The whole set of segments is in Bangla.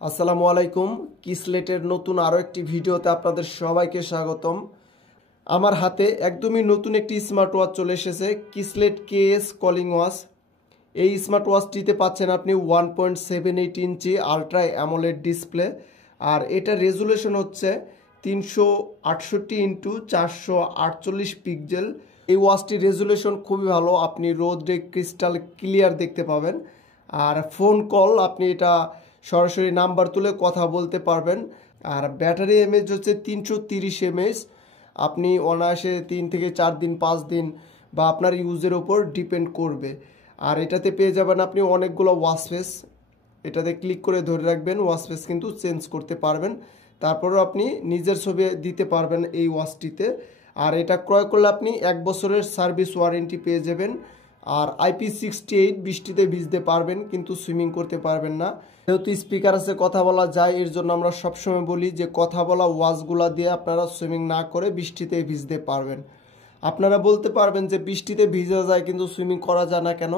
আসসালামু আলাইকুম। কিসলেটের নতুন আরও একটি ভিডিওতে আপনাদের সবাইকে স্বাগতম। আমার হাতে একদমই নতুন একটি স্মার্ট ওয়াচ চলে এসেছে, কিসলেট কেএস কলিং ওয়াচ। এই স্মার্ট ওয়াচটিতে পাচ্ছেন আপনি 1.78 ইঞ্চি আলট্রা অ্যামোলেড ডিসপ্লে, আর এটা রেজুলেশন হচ্ছে 368x448 পিক্সেল। এই ওয়াচটির রেজুলেশন খুবই ভালো, আপনি রোদে ক্রিস্টাল ক্লিয়ার দেখতে পাবেন। আর ফোন কল আপনি এটা সরাসরি নাম্বার তুলে কথা বলতে পারবেন। আর ব্যাটারি এমএএইচ হচ্ছে 330 এমএএইচ। আপনি অনায়াসে 3 থেকে 4 দিন 5 দিন বা আপনার ইউজের ওপর ডিপেন্ড করবে। আর এটাতে পেয়ে যাবেন আপনি অনেকগুলো ওয়াচ ফেস। এটাতে ক্লিক করে ধরে রাখবেন, ওয়াচ ফেস কিন্তু চেঞ্জ করতে পারবেন। তারপরেও আপনি নিজের ছবি দিতে পারবেন এই ওয়াচটিতে। আর এটা ক্রয় করলে আপনি 1 বছরের সার্ভিস ওয়ারেন্টি পেয়ে যাবেন। আর IP68 বৃষ্টিতে ভিজতে পারবেন, কিন্তু সুইমিং করতে পারবেন না। যেহেতু স্পিকার আছে, কথা বলা যায়, এর জন্য আমরা সবসময় বলি যে কথা বলা ওয়াচগুলা দিয়ে আপনারা সুইমিং না করে বৃষ্টিতে ভিজতে পারবেন। আপনারা বলতে পারবেন যে বৃষ্টিতে ভিজা যায় কিন্তু সুইমিং করা যায় না কেন?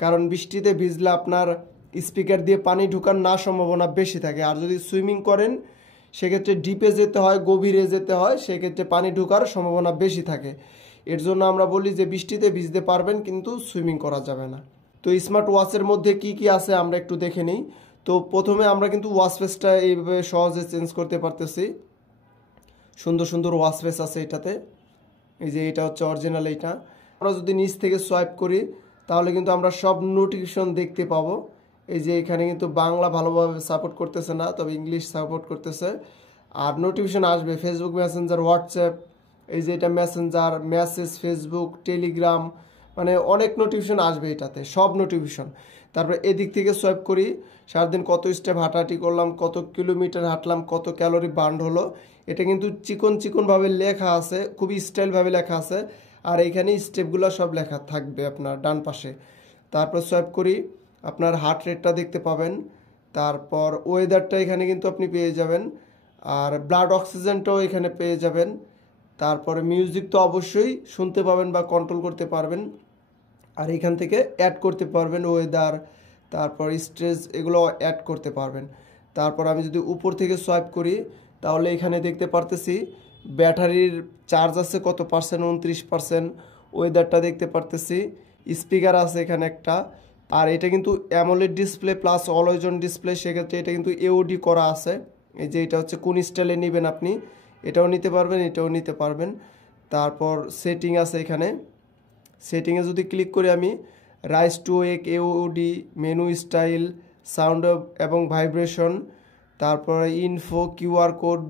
কারণ বৃষ্টিতে ভিজলে আপনার স্পিকার দিয়ে পানি ঢোকার না সম্ভাবনা বেশি থাকে। আর যদি সুইমিং করেন সেক্ষেত্রে ডিপে যেতে হয়, গভীরে যেতে হয়, সেক্ষেত্রে পানি ঢোকার সম্ভাবনা বেশি থাকে। এর জন্য আমরা বলি যে বৃষ্টিতে ভিজতে পারবেন কিন্তু সুইমিং করা যাবে না। তো স্মার্ট ওয়াচের মধ্যে কি কি আছে আমরা একটু দেখে নিই। তো প্রথমে আমরা কিন্তু ওয়াচ ফেসটা এইভাবে সহজে চেঞ্জ করতে পারতেছি। সুন্দর সুন্দর ওয়াচ ফেস আছে এটাতে। এই যে এটা হচ্ছে অরিজিনাল। এইটা আমরা যদি নিচ থেকে সোয়াইপ করি তাহলে কিন্তু আমরা সব নোটিফিকেশন দেখতে পাবো। এই যে এখানে কিন্তু বাংলা ভালোভাবে সাপোর্ট করতেছে না, তবে ইংলিশ সাপোর্ট করতেছে। আর নোটিফিকেশন আসবে ফেসবুক মেসেঞ্জার, হোয়াটসঅ্যাপ, এই যে এটা মেসেঞ্জার, মেসেজ, ফেসবুক, টেলিগ্রাম, মানে অনেক নোটিফিকেশন আসবে এটাতে, সব নোটিফিকেশন। তারপরে এদিক থেকে সোয়াইপ করি, সারাদিন কত স্টেপ হাঁটাহাঁটি করলাম, কত কিলোমিটার হাঁটলাম, কত ক্যালোরি বার্ন হলো। এটা কিন্তু চিকন চিকনভাবে লেখা আছে, খুবই স্টাইলভাবে লেখা আছে। আর এইখানে স্টেপগুলো সব লেখা থাকবে আপনার ডান পাশে। তারপর সোয়াইপ করি, আপনার হার্ট রেটটা দেখতে পাবেন। তারপর ওয়েদারটা এখানে কিন্তু আপনি পেয়ে যাবেন। আর ব্লাড অক্সিজেনটাও এখানে পেয়ে যাবেন। তারপরে মিউজিক তো অবশ্যই শুনতে পাবেন বা কন্ট্রোল করতে পারবেন। আর এখান থেকে অ্যাড করতে পারবেন ওয়েদার, তারপর স্ট্রেস, এগুলো অ্যাড করতে পারবেন। তারপর আমি যদি উপর থেকে সোয়াইপ করি তাহলে এখানে দেখতে পারতেছি ব্যাটারির চার্জ আছে কত পার্সেন্ট, 29%। ওয়েদারটা দেখতে পারতেছি, স্পিকার আছে এখানে একটা। আর এটা কিন্তু AMOLED display plus always on display, সেক্ষেত্রে এটা কিন্তু এওডি করা আছে। এই যে এটা হচ্ছে কোন স্টাইলে নেবেন আপনি, এটাও নিতে পারবেন, এটাও নিতে পারবেন। তারপর সেটিং আছে এখানে। সেটিংয়ে যদি ক্লিক করি আমি, raise to wake, AOD, menu style, sound এবং ভাইব্রেশন, তারপরে info, QR code,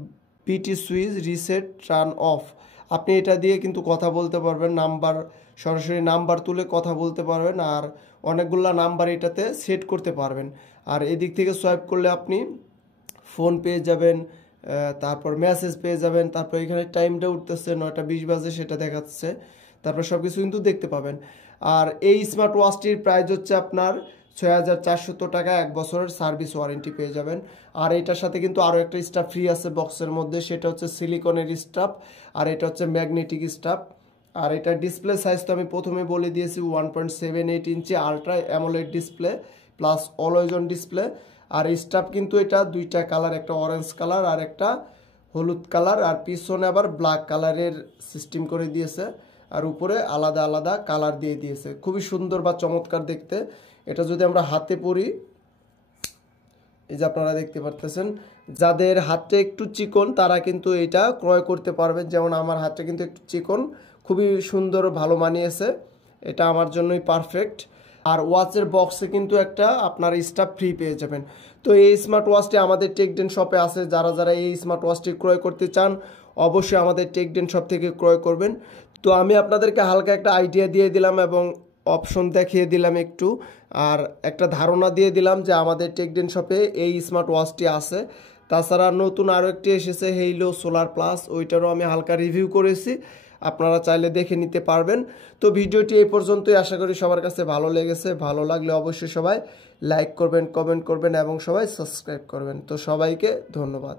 PT switch, reset, turn off, আপনি এটা দিয়ে কিন্তু কথা বলতে পারবেন। নাম্বার, সরাসরি নাম্বার তুলে কথা বলতে পারবেন। আর অনেকগুলো নাম্বার এটাতে সেট করতে পারবেন। আর এদিক থেকে সোয়াইপ করলে আপনি ফোন পেয়ে যাবেন, তারপর মেসেজ পেয়ে যাবেন। তারপর এখানে টাইমটা উঠতেছে 9টা 20 বাজে, সেটা দেখাচ্ছে। তারপর সব কিছু কিন্তু দেখতে পাবেন। আর এই স্মার্ট ওয়াচটির প্রাইস হচ্ছে আপনার 6400 টাকা, 1 বছরের সার্ভিস ওয়ারেন্টি পেয়ে যাবেন। আর এটার সাথে কিন্তু আরও একটা স্টাফ ফ্রি আছে বক্সের মধ্যে, সেটা হচ্ছে সিলিকনের স্টাফ, আর এটা হচ্ছে ম্যাগনেটিক স্টাফ। আর এটা ডিসপ্লে সাইজ তো আমি প্রথমে বলে দিয়েছি, 1.78 inch ultra AMOLED display plus always on display. আর স্টাফ কিন্তু এটা দুইটা কালার, একটা অরেঞ্জ কালার আর একটা হলুদ কালার। আর পিছনে আবার ব্ল্যাক কালারের সিস্টেম করে দিয়েছে, আর উপরে আলাদা আলাদা কালার দিয়ে দিয়েছে। খুবই সুন্দর বা চমৎকার দেখতে। এটা যদি আমরা হাতে পরি, এই যে আপনারা দেখতে পারতেছেন, যাদের হাতটা একটু চিকন তারা কিন্তু এটা ক্রয় করতে পারবেন। যেমন আমার হাতটা কিন্তু একটু চিকন, খুবই সুন্দর, ভালো মানিয়েছে, এটা আমার জন্যই পারফেক্ট। আর ওয়াচের বক্সে কিন্তু একটা আপনার স্টাফ ফ্রি পেয়ে যাবেন। তো এই স্মার্ট ওয়াচটি আমাদের টেকডেন শপে আছে। যারা যারা এই স্মার্ট ওয়াচটি ক্রয় করতে চান অবশ্যই আমাদের টেকডেন শপ থেকে ক্রয় করবেন। তো আমি আপনাদেরকে হালকা একটা আইডিয়া দিয়ে দিলাম এবং অপশন দেখিয়ে দিলাম একটু, আর একটা ধারণা দিয়ে দিলাম যে আমাদের টেকডেন শপে এই স্মার্ট ওয়াচটি আছে। তাছাড়া নতুন আরও একটি এসেছে হেইলো সোলার প্লাস, ওইটারও আমি হালকা রিভিউ করেছি, আপনারা চাইলে দেখে নিতে পারবেন। তো ভিডিওটি এই পর্যন্তই, আশা করি সবার কাছে ভালো লেগেছে। ভালো লাগলে অবশ্যই সবাই লাইক করবেন, কমেন্ট করবেন এবং সবাই সাবস্ক্রাইব করবেন। তো সবাইকে ধন্যবাদ।